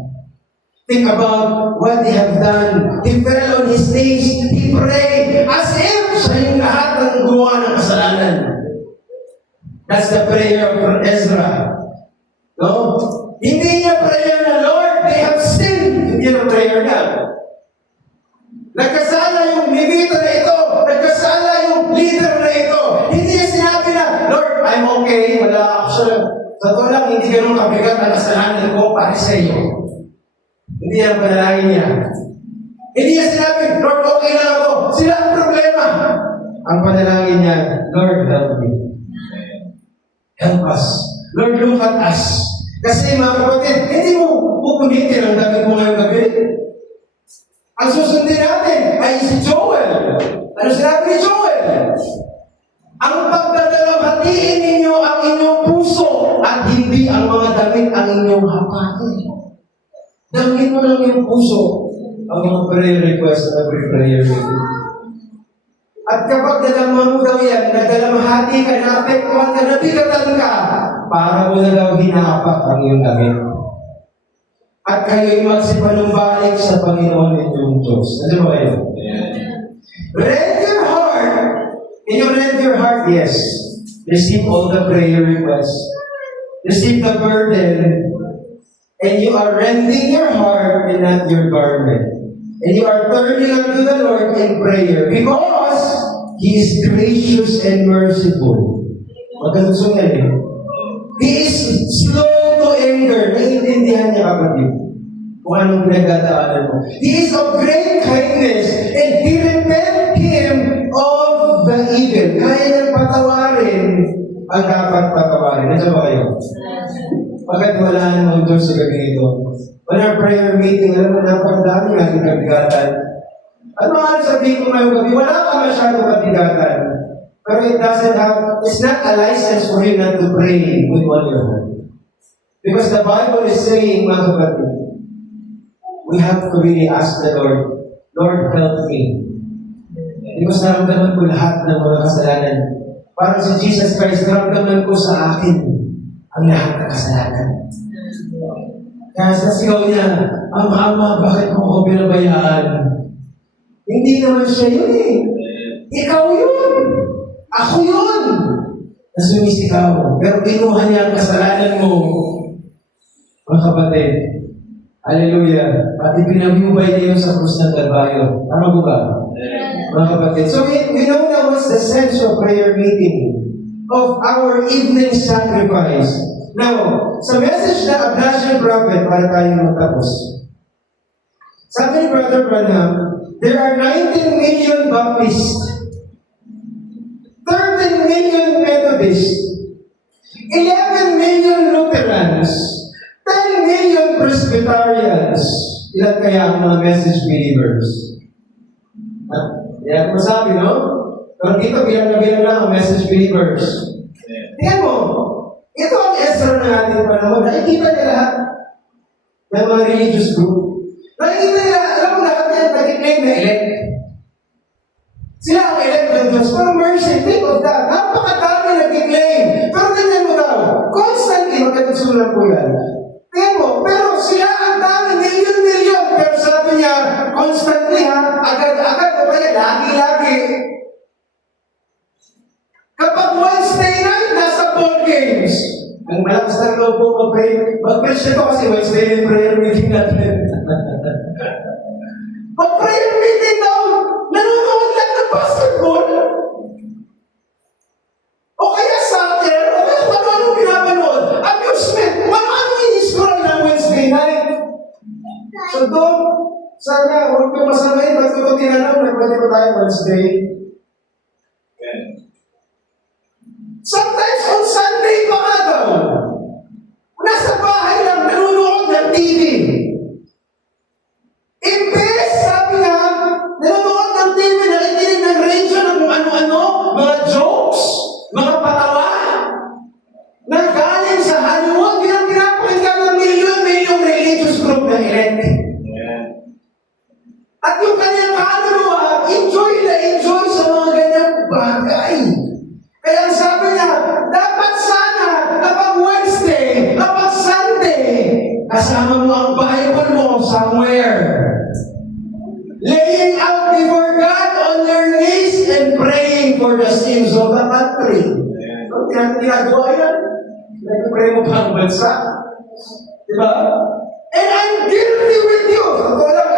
Think about what they have done. He fell on his knees. He prayed. prayer of Ezra. No? Hindi niya prayer na, Lord, they have sinned. Hindi niya prayer na. Nagkasala yung leader na ito. Nagkasala yung leader na ito. Hindi niya sinabi na, Lord, I'm okay. Wala ako sa to lang, hindi ganun kabigat ang kasalanan ko para sa iyo. Hindi yan panalangin niya. Hindi niya sinabi, Lord, okay lang ako. Sila ang problema. Ang panalangin niya, Lord, help me. Help us. Lord, look at us. Kasi mga kapatid, hindi mo pupunitin ang damit mo ngayong gabi. Ang susundin natin ay si Joel. Ano sinabi ni Joel? Ang pagdadalawhatiin ninyo ang inyong puso at hindi ang mga damit ang inyong hapatin. Damit mo ng iyong puso ang mga prayer request na prayer meeting. At kapag nadama mo daw yan, nadalamhati ka, naapektuhan ka, nabigatan ka, para mo na daw hinahapak ang iyong damit. At kayo'y magsipanumbalik sa Panginoon inyong Diyos. Ano ba kayo? Rend your heart. Can you rend your heart? Yes. Receive all the prayer requests. Receive the burden. And you are rending your heart and not your garment. And you are turning unto the Lord in prayer because He is gracious and merciful. Magandang yan eh. He is slow to anger. Naiintindihan niya kapatid kung anong pinagdadaanan mo. He is of great kindness and He repent him of the evil. Kaya niyang patawarin ang dapat patawarin. Nandiyan ba kayo? Bakit wala namang Diyos sa gabi ito? Wala prayer meeting, alam mo, napagdami natin kabigatan. At mga sabihin ko ngayong gabi, wala ka masyadong kabigatan. Pero it's not a license for you not to pray with all your heart. Because the Bible is saying, mga kapatid, we have to really ask the Lord, Lord, help me. Because naramdaman ko lahat ng mga kasalanan. Parang si Jesus Christ, naramdaman ko sa akin ang lahat ng kasalanan. Kaya sa sigaw niya, Ama, bakit mo ako pinabayaan? Hindi naman siya yun eh. Ikaw yun. Ako yun. Na sumisigaw. Pero kinuha niya ang kasalanan mo. Mga kapatid, hallelujah. At ipinamubay niya yun sa krus ng Kalbaryo. Tama po ba? Mga kapatid. So we know now what's the sense of prayer meeting. Of our evening sacrifice. Now, sa message na Abdashan Prophet, para tayong matapos. Sabi ni Brother Branham, there are 19 million Baptists, 13 million Methodists, 11 million Lutherans, 10 million Presbyterians. Ilan kaya ang mga message believers? Yan ang masabi, no? Pero dito, bilang na bilang lang ang message believers. Tingnan mo, ito ang Ezra ng ating panahon. Nakikita niya lahat ng mga religious group. Nakikita niya, alam mo lahat yan, nag-claim na elect. Sila ang elect ng Diyos. Pero mercy, think of that. Napakadami nag-claim. Pero tingnan mo daw, constantly, magkatagsunan po yan. Tingnan mo, pero sila ang dami, million. Pero sabi niya, constantly ha, agad-agad, o kaya lagi-lagi. Kapag Wednesday night, nasa ball games. Ang malakas na loob po mag-preach nito kasi Wednesday yung prayer meeting natin. Mag-prayer meeting daw, nanonood lang ng basketball. O kaya soccer, o kaya paano pinapanood? Amusement, ano ini-scroll ng Wednesday night? So doon, sana, huwag ko masamayin, ba't ko ito tinanong, nagpati ko tayo Wednesday? Sometimes on Sunday pa nga daw. Nasa bahay lang, nanonood ng TV. Imbes, sabi nga, nanonood ng TV, nakikinig ng radio ng kung ano-ano, mga jokes, mga patawa, na galing sa Hollywood, yun ang pinapakinggan ng million religious group na elect. At yung kanyang kaluluwa, enjoy sa mga ganyang bagay. Kaya sabi niya, dapat sana kapag Wednesday, kapag Sunday, kasama mo ang Bible mo somewhere. Laying out before God on your knees and praying for the sins of the country. ginagawa yan. Nag-pray mo pa ang bansa. Diba? And I'm guilty with you. Totoo lang,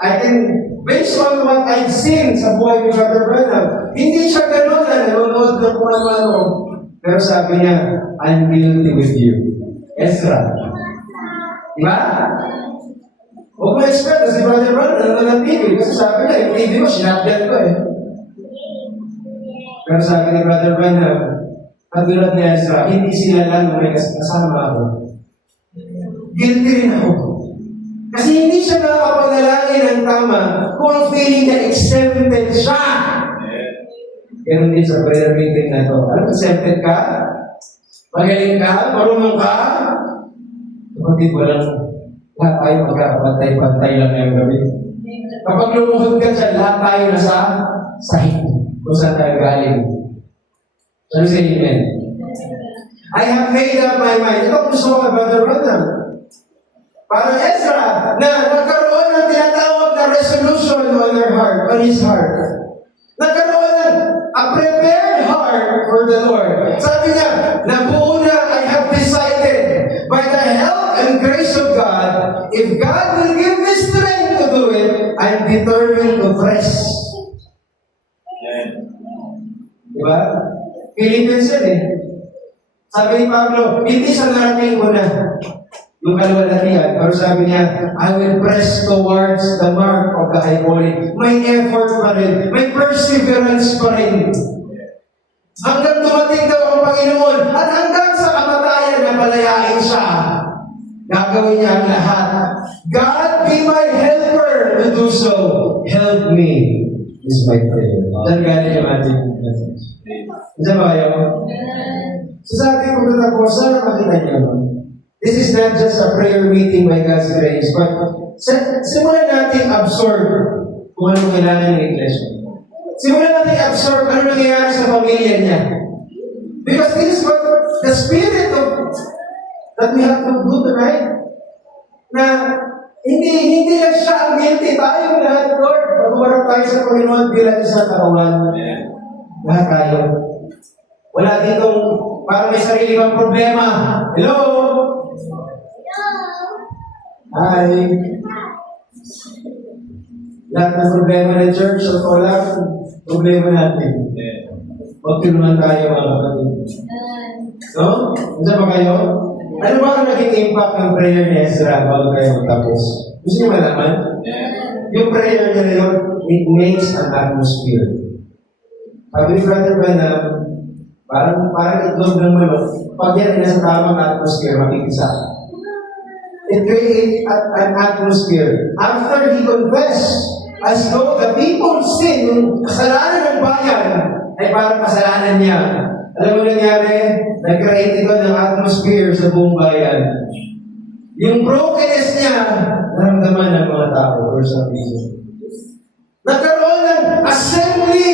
I can, based on what I've seen sa buhay ni Brother Branham, hindi siya gano'n na nanonood na kung ano. Pero sabi niya, I'm guilty with you. Ezra. Diba? Huwag mo expect na si Brother Branham nanonood ng TV. Kasi sabi niya, yung TV mo, sinabyan ko eh. Pero sabi ni Brother Branham, katulad ni Ezra, hindi sila lang may kasama ako. Guilty rin ako. Kasi hindi siya nakapanalangin ng tama kung ang feeling niya exempted siya. Ganun din sa prayer meeting na ito. Alam, exempted ka? Magaling ka? Marunong ka? Kapatid, walang lahat tayo magkakapantay-pantay lang ngayong gabi. Kapag lumuhod ka dyan, lahat tayo nasa sahig kung saan tayo galing. Sabi sa amen. I have made up my mind. Ito gusto ko kay Brother Branham. Para Ezra, na nagkaroon ng tinatawag na resolution on his heart. Nagkaroon ng a prepared heart for the Lord. Sabi niya, nabuo na, I have decided, by the help and grace of God, if God will give me strength to do it, I'm determined to press. Diba? Philippines yun eh. Sabi ni Pablo, hindi siya narating ko na yung kalwalatian. Pero sabi niya, I will press towards the mark of the high calling. May effort pa rin. May perseverance pa rin. Hanggang dumating daw ang Panginoon at hanggang sa kamatayan na palayain siya, gagawin niya ang lahat. God be my helper to do so. Help me is my prayer. Diyan galing yung ating message. Diyan ba kayo? So sa ating pagtatapos, sana makita niyo. This is not just a prayer meeting by God's grace, but simulan natin absorb kung ano kailangan ng iglesia. Simulan natin absorb ano nangyayari sa pamilya niya. Because this is what the spirit of that we have to do tonight. Na hindi lang siya ang guilty. Tayo lahat, Lord. Pag-uwarap tayo sa Panginoon bilang isang katawan. Lahat tayo. Wala ditong parang may sarili kang problema. Hello? Hi. Lahat ng problema ng church, o wala problema natin. Magtulungan tayo mga kapatid. No? Nandiyan ba kayo? Ano ba ang naging impact ng prayer ni Ezra bago tayo magtapos? Gusto niyo malaman? Yung prayer niya na yun, it makes an atmosphere. Sabi ni Brother Branham, parang itlog ng manok, pag yan ay nasa tamang atmosphere, makikisa. It created an atmosphere. After he confessed, as though the people's sin, yung kasalanan ng bayan, ay parang kasalanan niya. Alam mo nangyari? Nag-create ito ng atmosphere sa buong bayan. Yung brokenness niya, naramdaman ng mga tao for some reason. Nagkaroon ng assembly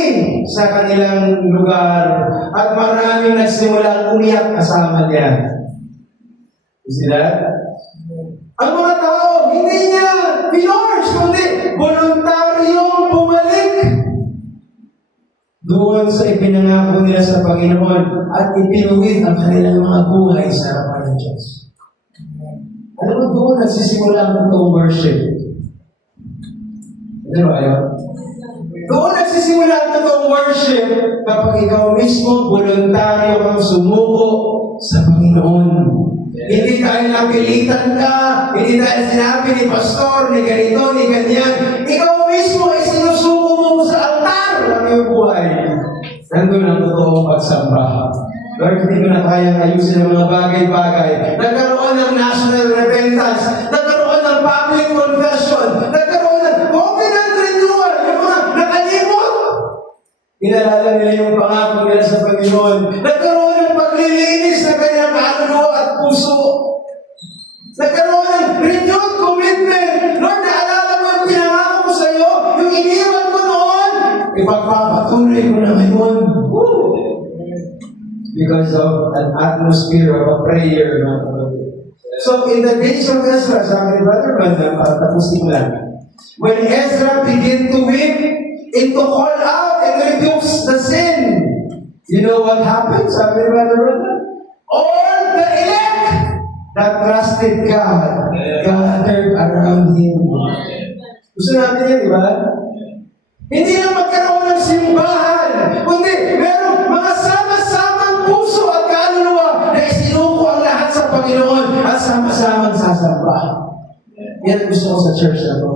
sa kanilang lugar at maraming nagsimulang umiyak kasama niya. You see that? Ang mga tao, hindi niya pinorse, kundi voluntaryong bumalik doon sa ipinangako nila sa Panginoon at ipinuwid ang kanilang mga buhay sa harapan ng Diyos. Alam mo, doon nagsisimula ang totoong worship. Ano ba kayo? Doon nagsisimula ang totoong worship kapag ikaw mismo voluntaryo kang sumuko sa Panginoon. Hindi tayo napilitan ka, hindi tayo sinabi ni pastor, ni ganito, ni ganyan. Ikaw mismo ay sinusuko mo sa altar ng iyong buhay. Nandun ang totoong pagsamba. Lord, hindi ko na kayang ayusin ang mga bagay-bagay. Nagkaroon ng national repentance, nagkaroon ng public confession, nagkaroon ng covenant renewal, yung mga nakalimot. Inalala nila yung pangako nila sa Panginoon. Nagkaroon ng paglilinis ng kanyang kaluluwa at puso. Nagkaroon ng renewed commitment. Lord, naalala mo yung pinangako ko sa iyo, yung iniwan ko noon, ipagpapatuloy ko na ngayon. Woo! Because of an atmosphere of a prayer. So, in the days of Ezra, sabi ni Brother Branham, tapusin ko lang. When Ezra began to weep, and to call out and reduce the sin, You know what happened? Sabi ni Brother Ronald? All the elect that trusted God gathered around Him. Gusto natin yan, di ba? Hindi lang magkaroon ng simbahan, kundi merong mga sama-samang puso at kaluluwa na isinuko ang lahat sa Panginoon at sama-samang sasamba. Yan ang gusto ko sa church na to.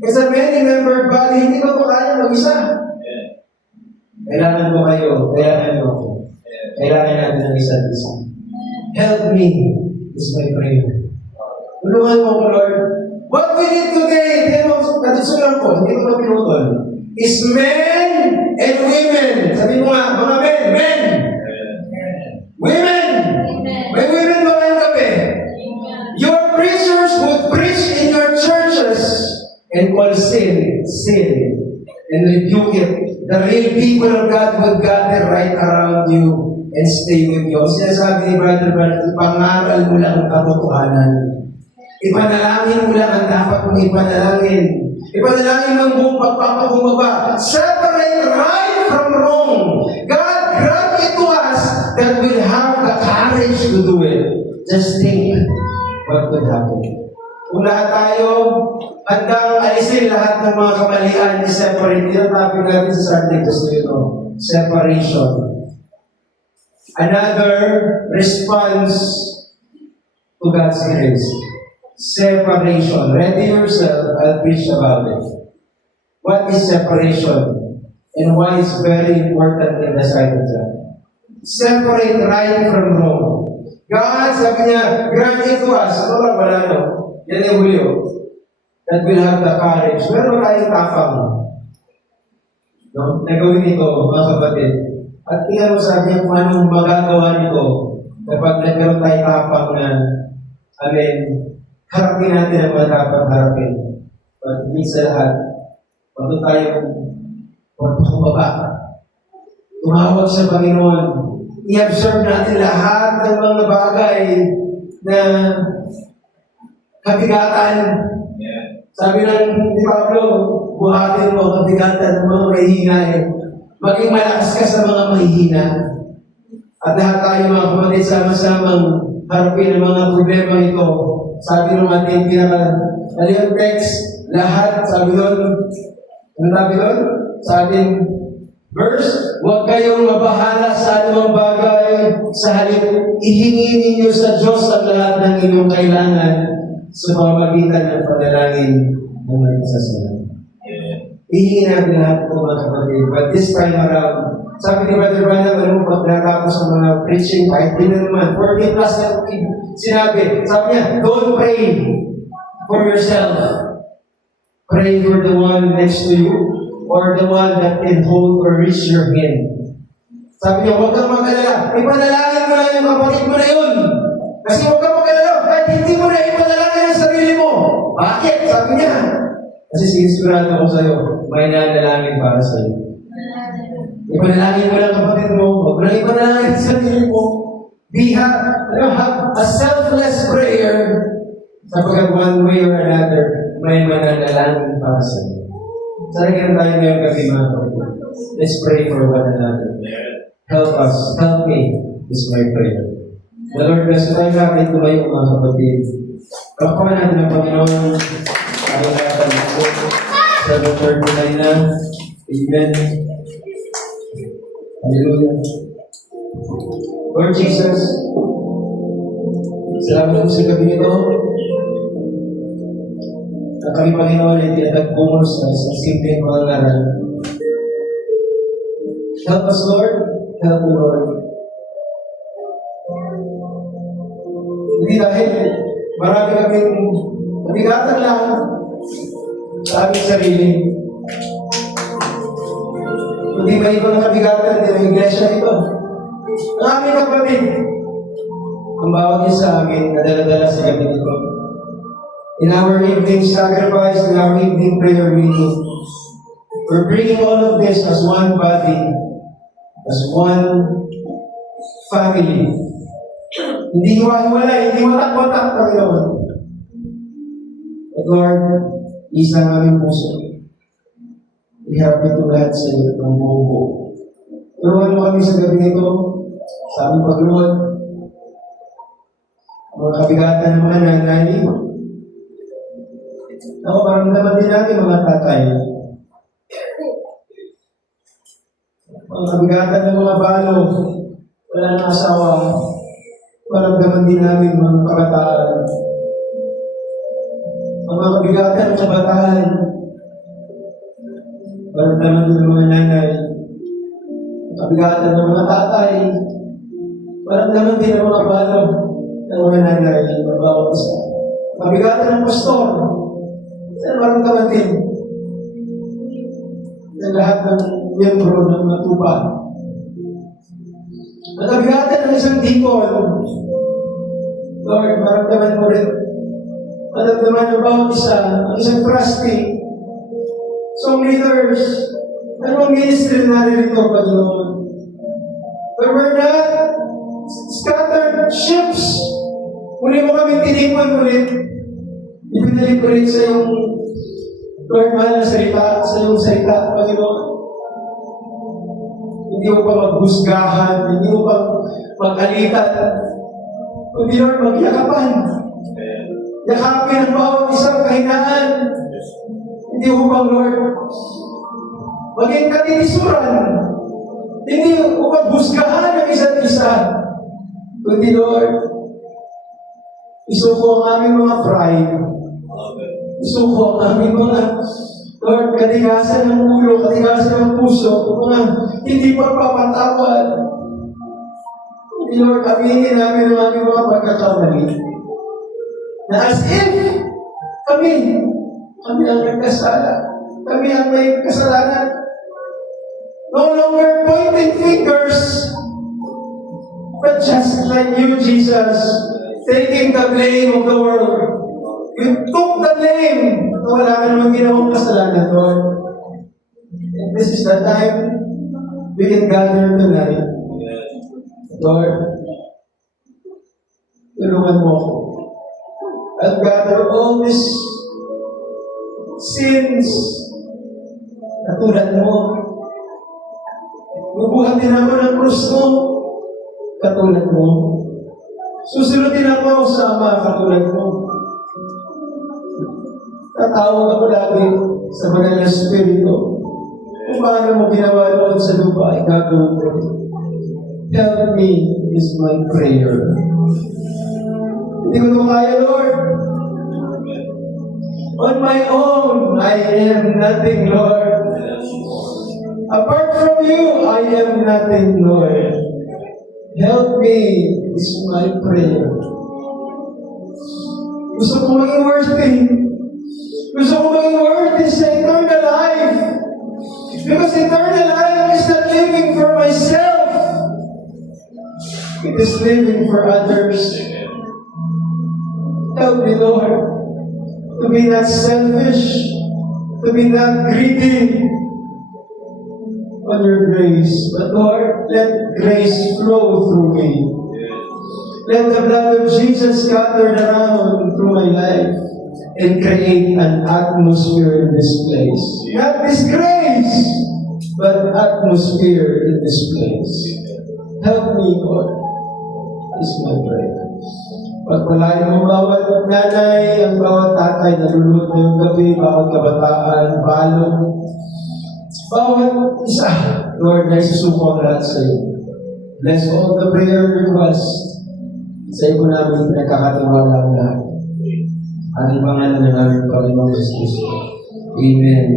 It's a many-membered body, hindi ba ito kaya mag-isa? Kailangan ko kayo, kailangan ko ako. Kailangan natin ng isa't isa. Help me is my prayer. Tulungan mo ko, Lord. What we need today, natisulang ko, hindi ko na pinutol, is men and women. Sabi mo nga, mga men. Women! May women ba kayong gabi? Your preachers would preach in your churches and call sin, and rebuke it. The real people of God would gather right around you and stay with you. Sinasabi ni Brother Brandt, pangaral mo lang ang katotohanan. Ipanalangin mo lang ang dapat mong ipanalangin. Ipanalangin mo ang buong pagpapakumbaba. Separate right from wrong. God grant it to us that we'll have the courage to do it. Just think what could happen. Kung lahat tayo handang alisin lahat ng mga kamalian, i-separate. Yung topic natin sa Sunday, gusto nyo, separation. Another response to God's grace. Separation. Ready yourself, I'll preach about it. What is separation? And why it's very important in the sight of God. Separate right from wrong. God, sabi niya, grant it to us. Ano lang, wala no? Yan yung hulyo. That will have the courage. Meron tayong tapang. No? Nagawin ito, mga kapatid. At tingnan mo sabi niya kung anong magagawa nito kapag nagkaroon tayong tapang na, harapin natin ang mga dapat harapin. But hindi sa lahat, pag tayong pagpapababa, tumawag sa Panginoon, i-absorb natin lahat ng mga bagay na kabigatan. Sabi ni Pablo, buhatin mo ang kabigatan ng mga mahihina Maging malakas ka sa mga mahihina. At lahat tayo mga kapatid, sama-samang harapin ang mga problema ito. Sabi ng ating pinaka-aliyang text, lahat, sabi doon, ano sabi doon? Sa ating verse, huwag kayong mabahala sa anumang bagay, sa halip, ihingi ninyo sa Diyos ang lahat ng inyong kailangan sa pamamagitan ng panalangin ng nagsasalan. Ihingi natin lahat po mga kapatid. But this time around, sabi ni Brother Branham, pag natapos sa mga preaching, kahit din naman, 40 plus na sinabi, sabi niya, don't pray for yourself. Pray for the one next to you or the one that can hold or reach your hand. Sabi niya, huwag kang mag-alala. Ipanalangin mo na yung kapatid mo na yun. Kasi huwag kang mag-alala. Kahit hindi mo na ipanalangin ang sarili mo. Bakit? Sabi niya. Kasi sinisigurado ko sa'yo, may nanalangin para sa'yo. Ipanalangin mo lang kapatid mo. Huwag mo lang ipanalangin sa sarili mo. Have a selfless prayer sapagkat one way or another, may mananalangin para sa iyo. Saragyan tayo ngayong gabi mga kapatid. Let's pray for one another. Help us. Help me is my prayer. The Lord bless you. Tayo natin tumayo mga kapatid. Kapakaman natin ang Panginoon. Tayo natin po sa Dr. Kulina. Amen. Hallelujah. Lord Jesus, salamat po sa gabi nito na kami, Panginoon, ay tinatagpong sa isang simpleng pangaral. Help us, Lord. Help me, Lord. Hindi dahil marami kaming nabigatan lang sa aming sarili. Hindi may ibang nabigatan din ang iglesia ito. Ang aming kapatid, ang bawat isa sa amin na dala-dala sa gabi nito. In our evening sacrifice, in our evening prayer meeting, we're bringing all of this as one body, as one family. Hindi hiwa-hiwalay, hindi watak-watak, Panginoon. But Lord, isa ang aming puso. Iharap ito lahat sa iyo ng buong buo. Turuan mo kami sa gabi ito. Sa aming Panginoon. Mga kabigatan ng mga nanay. Ako, maramdaman din natin mga tatay. Mga kabigatan ng mga balo. Wala nang asawa. Maramdaman din namin mga kabataan. Mga kabigatan ng kabataan. Maramdaman din ng mga nanay. Kabigatan ng mga tatay. Maramdaman din ng mga balo ng mga nanay. Mabawang isa. Kabigatan ng pastor. Maramdaman din sa lahat ng miyembro ng matupa. Kabigatan ng isang dikon. Lord, maramdaman mo rin. Maramdaman ng bawang isa. Ang isang trustee. Song leaders. Anong ministry na rin ito, Panginoon? But we're not scattered ships. Muli mo kami tinipon ulit. Ibinalik ko rin sa iyong Lord, mahal na salita, sa iyong salita, Panginoon. Hindi mo pa maghusgahan, hindi mo pa mag-alitan. Kundi Lord, magyakapan. Yakapin ang bawat isang kahinaan. Hindi mo bang Lord, maging katinisuran. Hindi upang husgahan ang isa't isa. Kundi Lord, isuko ang aming mga pride. Isuko ang aming mga, Lord, katigasan ng ulo, katigasan ng puso, mga hindi pagpapatawad. Kundi Lord, aminin namin ang aming mga pagkakamali. Na as if kami ang nagkasala. Kami ang may kasalanan. No longer pointing fingers, but just like you, Jesus, taking the blame of the world. You took the blame na wala ka namang ginawang kasalanan, Lord. And this is the time we can gather tonight. Lord, tulungan mo ako. I'll gather all these sins katulad mo. Bubuhatin ako ng krus mo katulad mo. Susunodin ako sa Ama katulad mo. Tatawag ako lagi sa banal na Espiritu. Kung paano mo ginawa noon sa lupa, ay gagawin ko. Help me is my prayer. Hindi ko ito kaya, Lord. On my own, I am nothing, Lord. Apart from you, I am nothing, Lord. Help me is my prayer. Gusto ko maging worthy. Gusto ko maging worthy sa eternal life. Because eternal life is not living for myself. It is living for others. Help me, Lord, to be not selfish, to be not greedy on your grace. But Lord, let grace flow through me. Let the blood of Jesus scatter around through my life and create an atmosphere in this place. Not disgrace, but atmosphere in this place. Help me, Lord, is my prayer. Pagpalain mo bawat nanay, ang bawat tatay na lulot ngayong gabi, bawat kabataan, balong, bawat isa, Lord, na isusuko ang lahat sa iyo. Bless all the prayer requests. Sa iyo namin pinagkakatiwala ang lahat. Anong pangalan ng aming Panginoon Jesus Kristo. Amen.